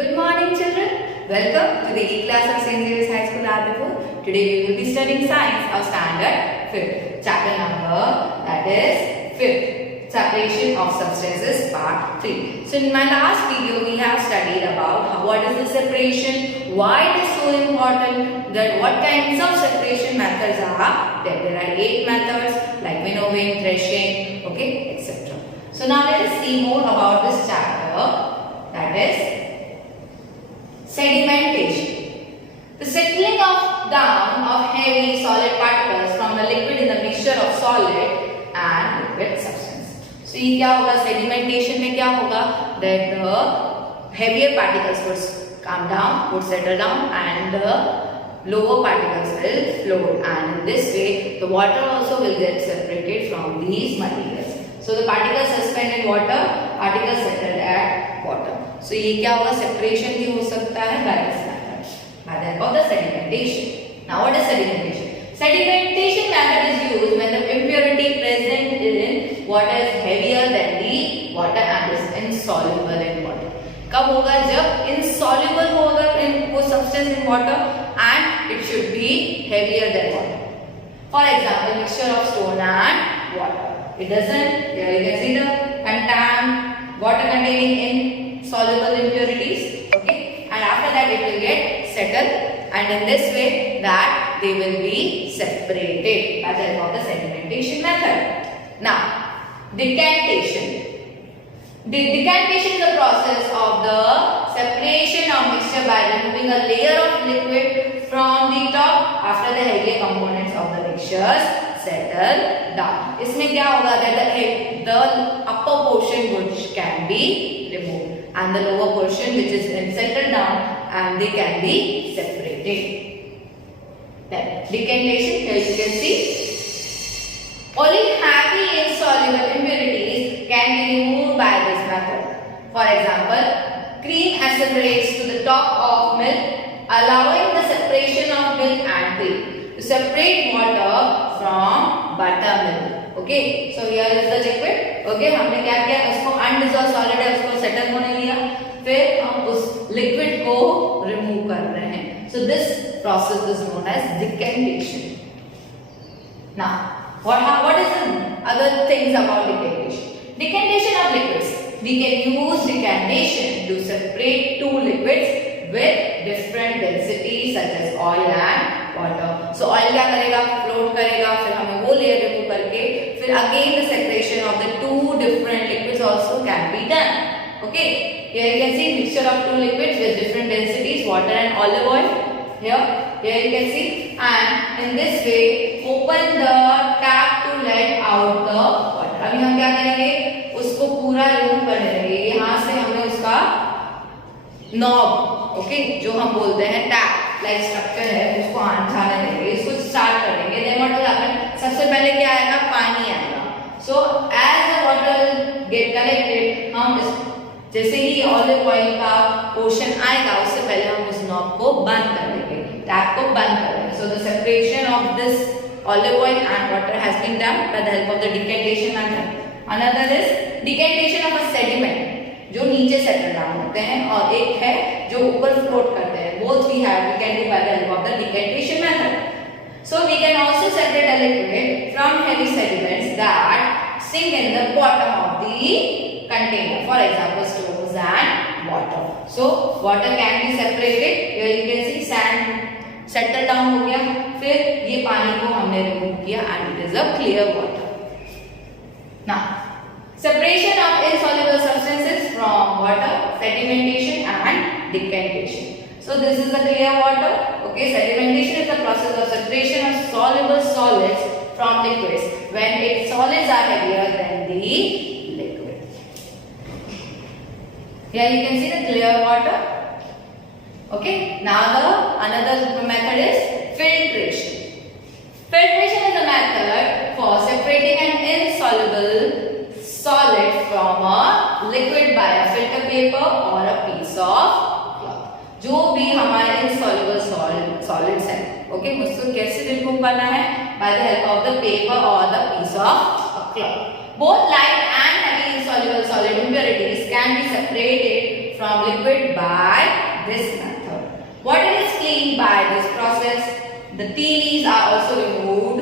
Good morning, children. Welcome to the E-class of St. Xavier's High School, Adipur. Today we will be studying science of standard 5th. Chapter number that is 5th. Separation of substances part 3. So in my last video we have studied about what is the separation, why it is so important, that what kinds of separation methods are there. There are 8 methods like winnowing, threshing, okay, etc. So now let us see more about this chapter, that is sedimentation. The settling down of heavy solid particles from the liquid in the mixture of solid and liquid substance. So ये क्या होगा, sedimentation में क्या होगा, that the heavier particles would come down, would settle down, and the lower particles will float, and in this way the water also will get separated from these materials. So the particles suspend in water, particles settle at water. So ये क्या होगा, separation भी हो सकता है by this method, by the help of the sedimentation. Now what is sedimentation? Sedimentation method is used when the impurity present in water is heavier than the water and is insoluble in water. कब होगा, जब insoluble होगा in वो substance in water and it should be heavier than water. For example, mixture of stone and water. It doesn't, here you can see the contaminant water containing insoluble impurities, okay, and after that it will get settled, and in this way that they will be separated by the help of the sedimentation method. Now, decantation. The decantation is the process of the separation of mixture by removing a layer of liquid from the top after the heavier components of the mixtures settle down. इसमें क्या होगा, that the upper portion which can be removed and the lower portion which is settled down, and they can be separated. Then decantation, here you can see only heavy insoluble impurities can be removed by this method. For example, cream assimilates to the top of milk, allowing the separation of milk and cream. To separate water from buttermilk. Okay, so here is the liquid. Okay, हमने क्या किया, उसको undissolved solid है, उसको settle होने लिया, फिर हम उस liquid को remove कर रहे हैं. So this process is known as decantation. Now, what is the other things about decantation? Decantation of liquids. We can use decantation to separate two liquids with different densities such as oil and water. So oil क्या करेगा, float करेगा, फिर हमें वो layer remove करके फिर again the separation of the two different liquids also can be done. Okay, here you can see mixture of two liquids with different densities, water and olive oil. Here you can see, and in this way open the tap to let out the water. अभी हम क्या करेंगे, उसको पूरा remove करने लगेंगे. यहाँ से हमें उसका knob, okay, जो हम बोलते हैं टैप लाइक स्ट्रक्चर है, उसको हटाने देंगे, इसको स्टार्ट करेंगे. देन व्हाट विल हैपन, सबसे पहले क्या आएगा, पानी आएगा. So as the water get collected, हम जैसे ही ऑलिव ऑयल का पोर्शन आएगा उससे पहले हम उस नॉब को बंद कर देंगे, टैप को बंद कर देंगे. So the separation of this olive oil and water has been done by the help of the decantation method. Another is decantation of a sediment, जो नीचे सेटल डाउन होते हैं, और एक है जो ऊपर फ्लोट करते हैं. Both we can do by the help of the decantation method. So we can also separate a liquid from heavy sediments that sink in the bottom of the container. For example, stones and water. So water can be separated. Here you can see sand settle down हो गया, फिर ये पानी को हमने remove किया and it is a clear water. Now, separation of insoluble substances from water, sedimentation and decantation. So this is the clear water. Okay, sedimentation is the process of separation of soluble solids from liquids when its solids are heavier than the liquid. Here you can see the clear water. Okay, now another method is filtration. Filtration is a method for separating an insoluble solid from a liquid by a filter paper or a piece of जो भी हमारे insoluble solids हैं, okay, उसको कैसे remove करना है, by the help of the paper or the piece of cloth. Both light and heavy insoluble solid impurities can be separated from liquid by this method. Water is cleaned by this process. The tea leaves are also removed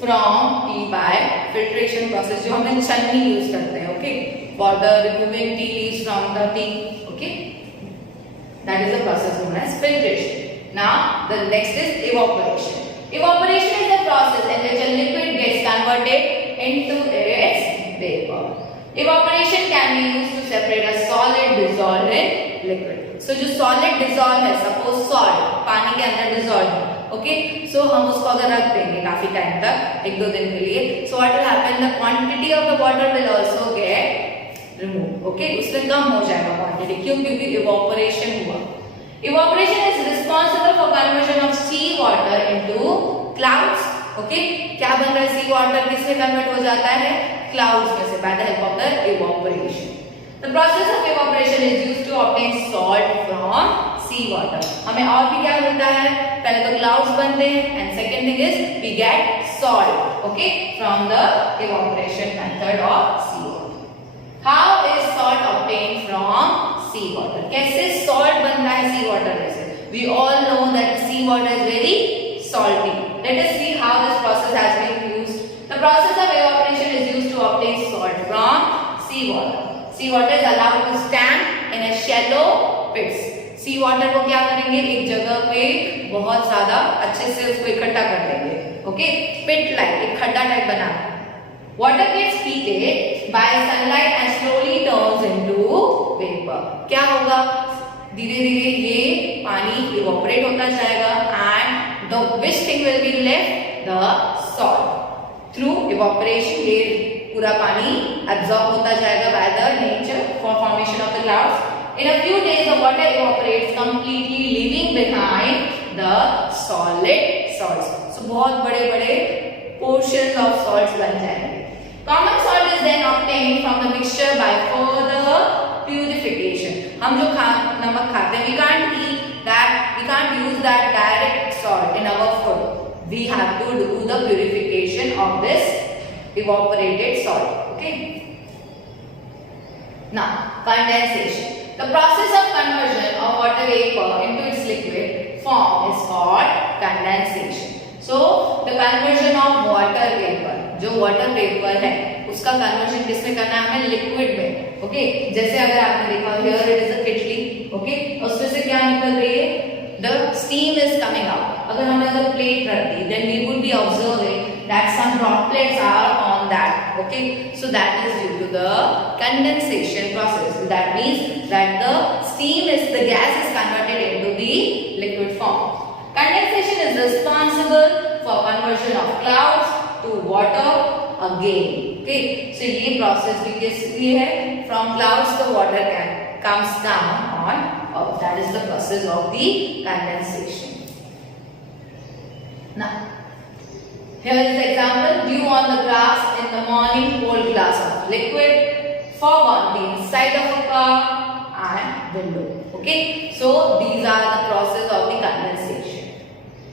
from tea by filtration process, जो हम छन्नी use करते हैं, okay, for the removing tea leaves from the tea, okay, that is the process known as filtration. Now the next is evaporation. Evaporation is the process in which a liquid gets converted into its vapor. Evaporation can be used to separate a solid dissolved in liquid. So जो solid dissolved है, suppose salt पानी के अंदर dissolved है, okay, so हम उसको अगर रख देंगे काफी टाइम तक, 1-2 दिन के लिए, so what will happen, the quantity of the water will also get removed, okay, उसमें कम हो जाएगा quantity, क्यों, क्योंकि evaporation हुआ. Evaporation is responsible for conversion of sea water into clouds, okay, क्या बन रहा है sea water, किसमें convert हो जाता है, clouds में से, by the help of the evaporation. The process of evaporation is used to obtain salt from sea water. हमें और भी क्या मिलता है, पहले तो clouds बनते हैं, and second thing is we get salt, okay, from the evaporation method of sea water. How is salt obtained from sea water? कैसे salt बनता है sea water में से? We all know that sea water is very salty. Let us see how this process has been used. The process of evaporation is used to obtain salt from sea water. Sea water is allowed to stand in a shallow pits. Sea water को क्या करेंगे, एक जगह पे बहुत ज्यादा अच्छे से उसको इकट्ठा कर देंगे, okay, pit like, एक खड्डा टाइप बना. Water gets heated by sunlight and slowly turns into vapor. क्या होगा, धीरे धीरे ये पानी evaporate होता जाएगा and the which thing will be left, the salt. Through evaporation ये पूरा पानी absorb होता जाएगा by the nature for formation of the clouds. In a few days the water evaporates completely, leaving behind the solid salts. So बहुत बड़े-बड़े portions of salts बन जाएंगे. Common salt is then obtained from the mixture by further purification. हम जो नमक खाते हैं, we can't eat that, we can't use that direct salt in our food. We have to do the purification of this evaporated salt, okay. Now condensation. The process of conversion of water vapor into its liquid form is called condensation. So the conversion of water vapor, जो water vapor है उसका conversion किसमें करना है, हमें liquid में, okay. जैसे अगर आपने देखा here it is a kettle, okay, उसमें से क्या निकल रही है, the steam is coming out. अगर हमने the plate रख दी, then we would be observing that some droplets are on that, okay, so that is due to the condensation process. That means that the steam is, the gas is converted into the liquid form. Condensation is responsible for conversion of clouds to water again, okay. So ये process भी किसकी है, from clouds the water comes down on earth. That is the process of the condensation. Now here is the example, dew on the grass in the morning, cold glass of liquid, fog on the inside of a car and window, okay. So these are the process of the condensation,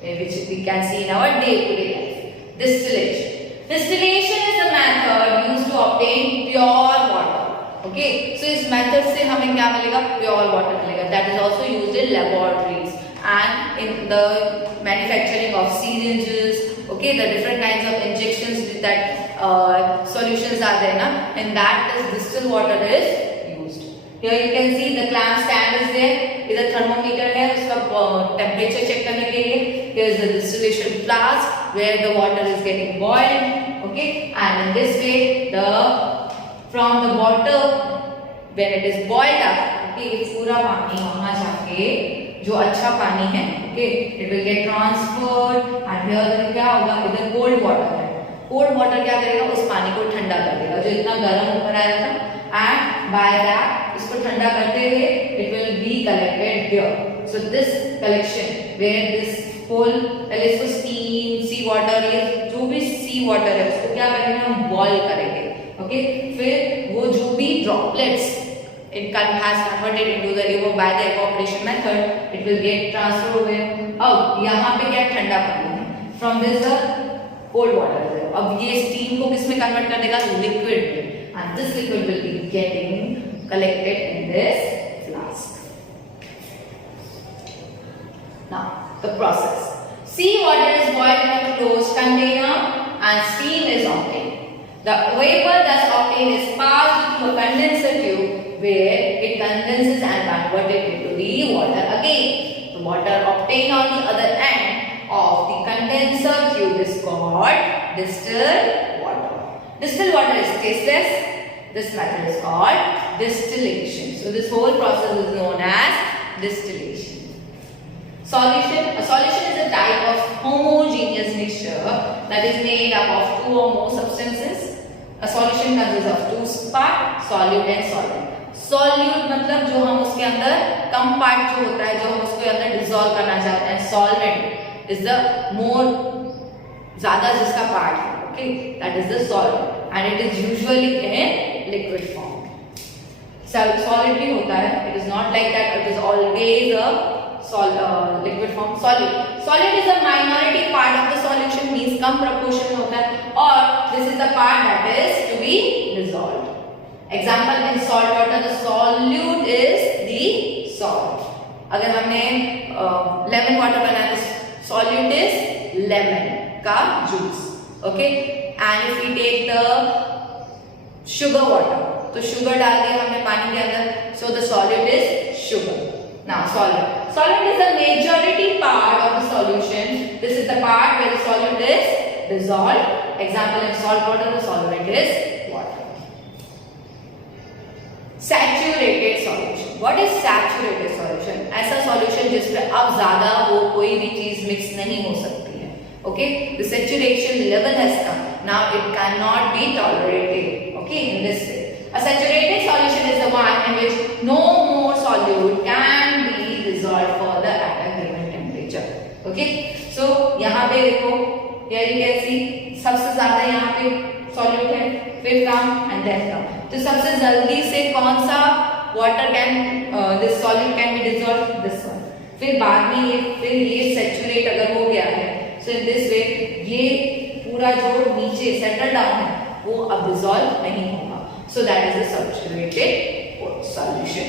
which we can see in our day-to-day life. Distillation. Distillation is the method used to obtain pure water, okay. So इस method से हमें क्या मिलेगा, pure water मिलेगा. That is also used in laboratories and in the manufacturing of syringes, okay, the different kinds of injections that solutions are there, na, and that is distilled water is used. Here you can see the clamp stand is there. इधर thermometer है, उसका temperature check करने के लिए. Here is the distillation flask where the water is getting boiled, okay, and in this way from the water when it is boiled up, okay, ये पूरा पानी वहाँ जाके जो अच्छा पानी है, okay, it will get transferred and here क्या होगा, इधर cold water है, cold water क्या करेगा, उस पानी को ठंडा कर देगा जो इतना गर्म ऊपर आया था, and by that इसको ठंडा करते हुए it will be collected here. So this collection where this whole पहले इसको steam, sea water, ये जो भी sea water है उसको क्या करेंगे, हम boil करेंगे, okay, फिर वो जो भी droplets it has converted into the by the evaporation method, it will get transferred away. अब यहाँ पे क्या ठंडा पानी है, from this the cold water है. अब ये steam को किसमें convert कर देगा, liquid में, and this liquid will be getting collected in this flask. Now the process. Seawater is boiled in a closed container and steam is obtained. The vapor thus obtained is passed through a condenser tube where it condenses and converted into the water again. The water obtained on the other end of the condenser tube is called distilled water. Distilled water is tasteless. This method is called distillation. So this whole process is known as distillation. Solution. A solution is a type of homogeneous mixture that is made up of two or more substances. A solution consists of two parts, solute and solvent. Solute मतलब जो हम उसके अंदर कम part जो होता है, जो हम उसके अंदर डिसॉल्व करना चाहते हैं. Solvent is the more ज़्यादा जिसका पार्ट है. Okay, that is the solvent and it is usually in liquid form. Solid भी होता है. It is not like that. It is always a liquid form. Solid is a minority part of the solution, means come proportion होता है, और this is the part that is to be dissolved. Example, in salt water the solute is the salt. अगर हमने lemon water बनाया तो solute is lemon का juice. Okay, and if we take the sugar water, तो sugar डाल दिया हमने पानी के अंदर, so the solute is sugar. Now solvent. Solvent is the majority part of the solution. This is the part where the solute is dissolved. Example, in salt water the solvent is water. Saturated solution. What is saturated solution? ऐसा solution जिसमें अब ज़्यादा वो कोई भी चीज mix नहीं हो सकती है. Okay, the saturation level has come. Now it cannot be tolerated. Okay, in this way. A saturated solution is the one in which no more solute can be dissolved further at a given temperature. Okay, so यहाँ पे देखो, here you can see सबसे ज़्यादा यहाँ पे solute है, फिर कम and then कम. तो सबसे जल्दी से कौन सा water can this solute can be dissolved? This one. फिर बाद में ये saturate अगर हो गया है, so in this way ये पूरा जो नीचे settle down है वो अब dissolve नहीं होगा. So that is the saturated solution.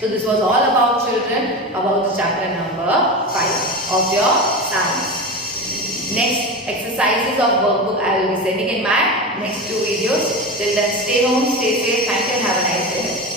So this was all about children, about the chapter number 5 of your science. Next exercises of workbook I will be sending in my next 2 videos. Till then, stay home, stay safe. Thank you and have a nice day.